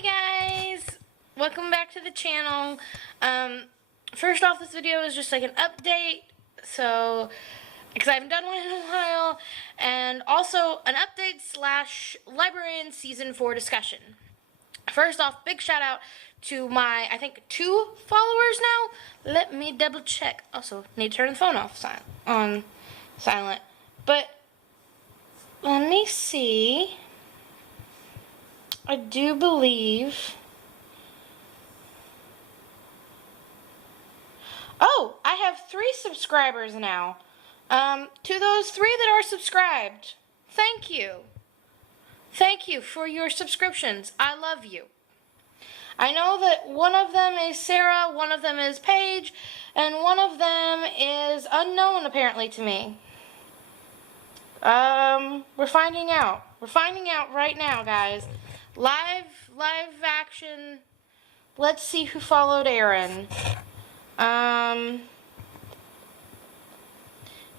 Hey guys! Welcome back to the channel. First off, this video is just like an update, so, because I haven't done one in a while, and also an update slash Librarians Season 4 discussion. First off, big shout out to my, I think, 2 followers now. Let me double check. Also, need to turn the phone off on silent. But, let me see. I do believe... Oh, I have 3 subscribers now. To those 3 that are subscribed, thank you. Thank you for your subscriptions. I love you. I know that one of them is Sarah, one of them is Paige, and one of them is unknown apparently to me. We're finding out. We're finding out right now, guys. Live action. Let's see who followed Aaron.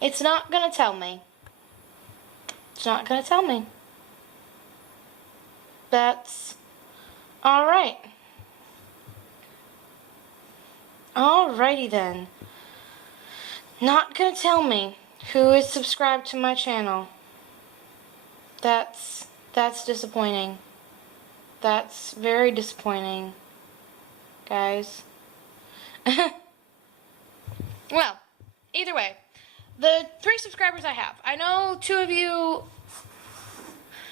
It's not gonna tell me. It's not gonna tell me. That's alright. Alrighty then. Not gonna tell me who is subscribed to my channel. That's disappointing. That's very disappointing, guys. Well, either way, the 3 subscribers I have, I know 2 of you,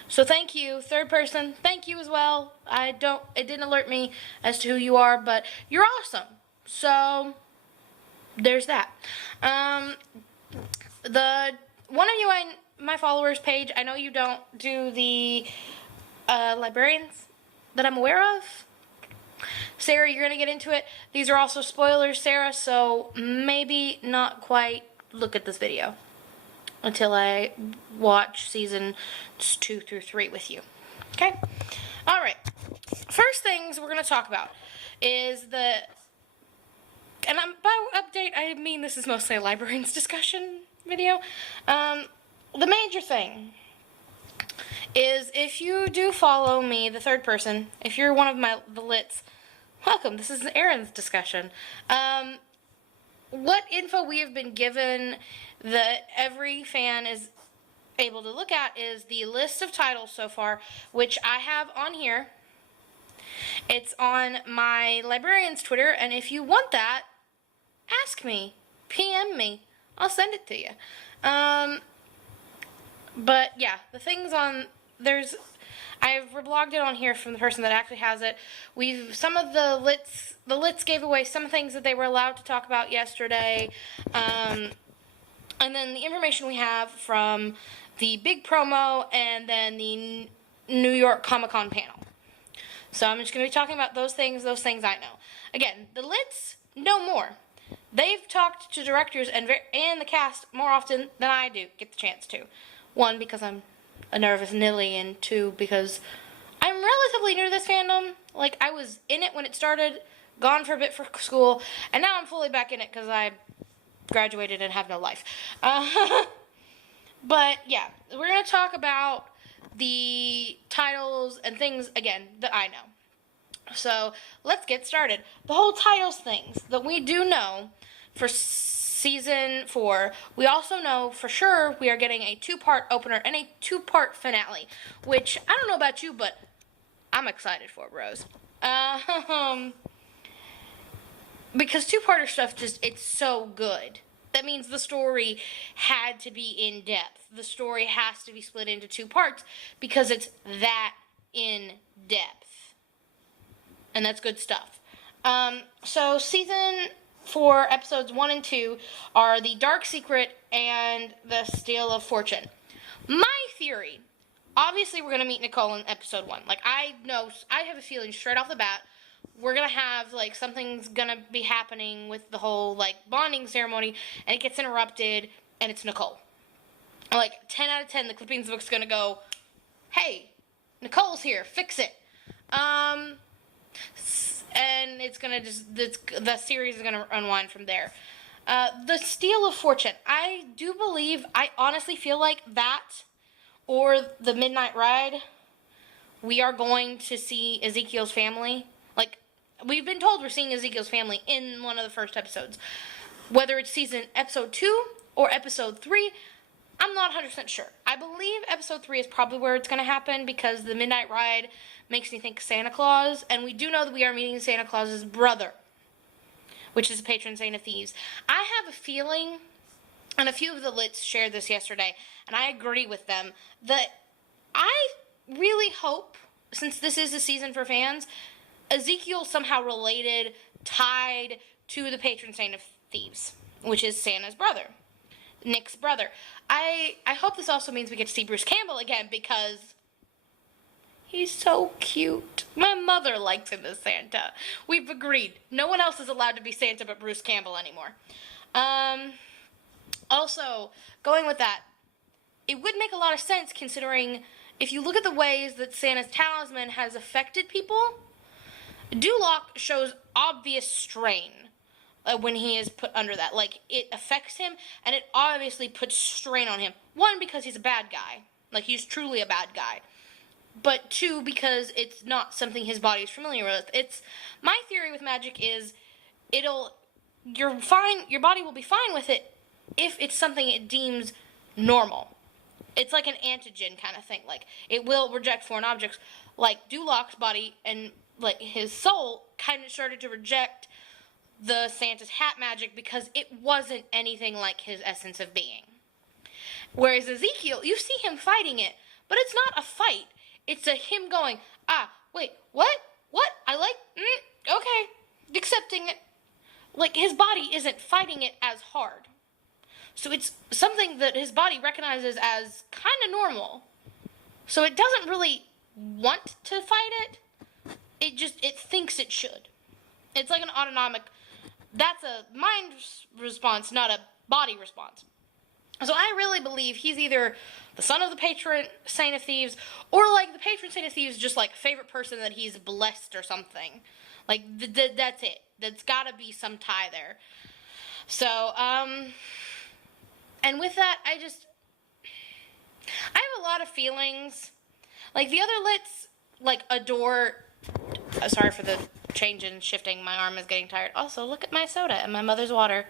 so thank you. 3rd person, thank you as well. It didn't alert me as to who you are, but you're awesome. So, there's that. One of you my followers page, I know you don't do the librarians that I'm aware of. Sarah, you're going to get into it. These are also spoilers, Sarah, so maybe not quite look at this video until I watch season 2 through 3 with you. Okay? Alright. First things we're going to talk about is by update, I mean this is mostly a librarians discussion video. The major thing is if you do follow me, the 3rd person, if you're one of the lits, welcome, this is Aaron's discussion. What info we have been given that every fan is able to look at is the list of titles so far, which I have on here. It's on my librarian's Twitter, and if you want that, ask me, PM me, I'll send it to you. But yeah, the things on, I've reblogged it on here from the person that actually has it. Some of the lits gave away some things that they were allowed to talk about yesterday. And then the information we have from the big promo and then the New York Comic-Con panel. So I'm just going to be talking about those things I know. Again, the lits know more. They've talked to directors and the cast more often than I do get the chance to. 1, because I'm a nervous Nilly, and 2, because I'm relatively new to this fandom. Like, I was in it when it started, gone for a bit for school, and now I'm fully back in it because I graduated and have no life. But, yeah, we're going to talk about the titles and things, again, that I know. So, let's get started. The whole titles things that we do know for Season 4, we also know for sure we are getting a 2-part opener and a 2-part finale, which, I don't know about you, but I'm excited for, bros. Because 2-parter stuff it's so good. That means the story had to be in depth. The story has to be split into 2 parts because it's that in depth. And that's good stuff. So Season 4 episodes 1 and 2 are the Dark Secret and the Steal of Fortune. My theory, obviously we're going to meet Nicole in episode 1. Like, I have a feeling straight off the bat, we're going to have, like, something's going to be happening with the whole, like, bonding ceremony, and it gets interrupted, and it's Nicole. Like, 10 out of 10, the clippings book's going to go, hey, Nicole's here, fix it. And it's gonna the series is gonna unwind from there. The Steal of Fortune. I honestly feel like that or the Midnight Ride we are going to see Ezekiel's family. Like, we've been told we're seeing Ezekiel's family in one of the first episodes. Whether it's episode 2 or episode 3, I'm not 100% sure. I believe episode 3 is probably where it's going to happen because the Midnight Ride makes me think Santa Claus, and we do know that we are meeting Santa Claus's brother, which is the patron saint of thieves. I have a feeling, and a few of the Lits shared this yesterday, and I agree with them, that I really hope, since this is a season for fans, Ezekiel somehow related, tied to the patron saint of thieves, which is Santa's brother. Nick's brother. I hope this also means we get to see Bruce Campbell again because he's so cute. My mother likes him as Santa. We've agreed. No one else is allowed to be Santa but Bruce Campbell anymore. Also, going with that, it would make a lot of sense considering if you look at the ways that Santa's talisman has affected people, Duloc shows obvious strain when he is put under that. Like, it affects him, and it obviously puts strain on him. One, because he's a bad guy. Like, he's truly a bad guy. But two, because it's not something his body is familiar with. My theory with magic is your body will be fine with it if it's something it deems normal. It's like an antigen kind of thing. Like, it will reject foreign objects. Like, Duloc's body and, like, his soul kind of started to reject the Santa's hat magic because it wasn't anything like his essence of being. Whereas Ezekiel, you see him fighting it, but it's not a fight. It's him going, wait, what? Okay, accepting it. Like, his body isn't fighting it as hard. So it's something that his body recognizes as kind of normal. So it doesn't really want to fight it. It thinks it should. It's like an autonomic, that's a mind response, not a body response. So I really believe he's either the son of the patron saint of thieves, or like the patron saint of thieves, just like favorite person that he's blessed or something. Like, that's it. That's gotta be some tie there. So, and with that, I have a lot of feelings. Like, the other Lits, like, adore, sorry for the change in shifting, my arm is getting tired. Also, look at my soda and my mother's water.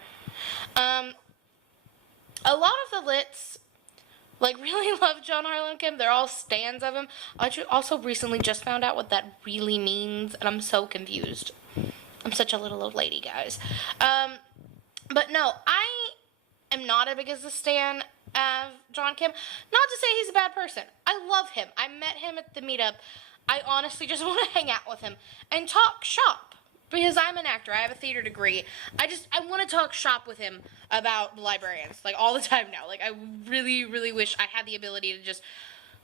A lot of the Lits, like, really love John Harlan Kim. They're all stans of him. I also recently just found out what that really means, and I'm so confused. I'm such a little old lady, guys. But no, I am not as big as a stan of John Kim. Not to say he's a bad person. I love him. I met him at the meetup. I honestly just want to hang out with him and talk shop. Because I'm an actor. I have a theater degree. I want to talk shop with him about the Librarians, like, all the time now. Like, I really, really wish I had the ability to just,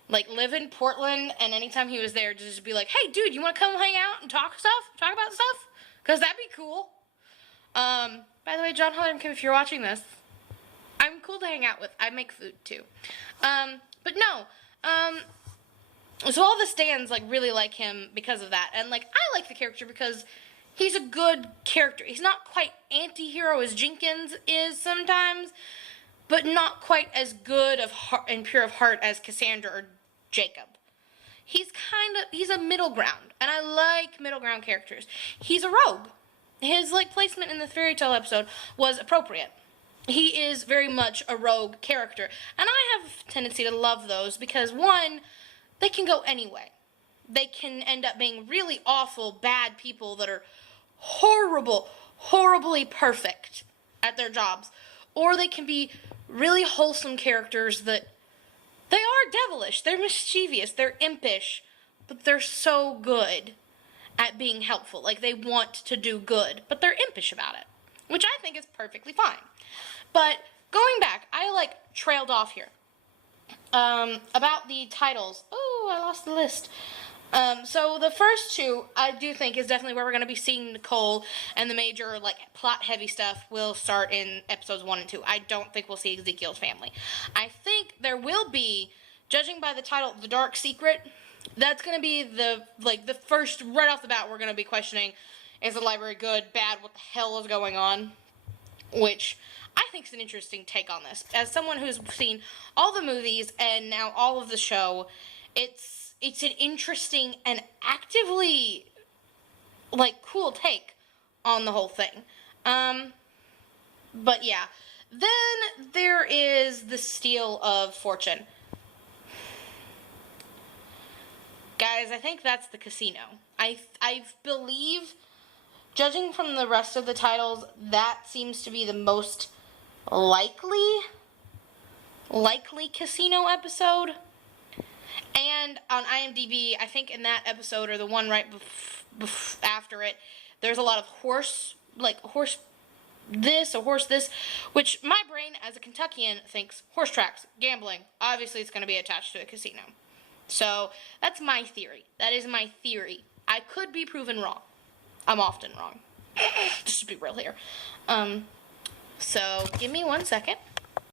like, live in Portland, and anytime he was there, to just be like, hey, dude, you want to come hang out and talk about stuff? Because that'd be cool. By the way, John Harlan Kim, if you're watching this, I'm cool to hang out with. I make food, too. But no, so all the stans, like, really like him because of that. And, like, I like the character because he's a good character. He's not quite anti-hero as Jenkins is sometimes, but not quite as good of heart and pure of heart as Cassandra or Jacob. He's a middle ground, and I like middle ground characters. He's a rogue. His, like, placement in the fairy tale episode was appropriate. He is very much a rogue character, and I have a tendency to love those because, one, they can go any way. They can end up being really awful, bad people that are horribly perfect at their jobs. Or they can be really wholesome characters that they are devilish, they're mischievous, they're impish, but they're so good at being helpful. Like, they want to do good, but they're impish about it, which I think is perfectly fine. But going back, I, like, trailed off here. About the titles. Oh, I lost the list. So the first two, I do think, is definitely where we're going to be seeing Nicole, and the major, like, plot-heavy stuff will start in episodes 1 and 2. I don't think we'll see Ezekiel's family. I think there will be, judging by the title, The Dark Secret, that's going to be the first, right off the bat, we're going to be questioning, is the library good, bad, what the hell is going on? Which I think is an interesting take on this. As someone who's seen all the movies and now all of the show, it's it's an interesting and actively, like, cool take on the whole thing. But yeah. Then there is the Steal of Fortune. Guys, I think that's the casino. I believe, judging from the rest of the titles, that seems to be the most likely casino episode. And on IMDb, I think in that episode, or the one right after it, there's a lot of horse this or horse this, which my brain as a Kentuckian thinks horse tracks, gambling. Obviously, it's going to be attached to a casino. So that's my theory. That is my theory. I could be proven wrong. I'm often wrong. Just to be real here. So give me 1 second.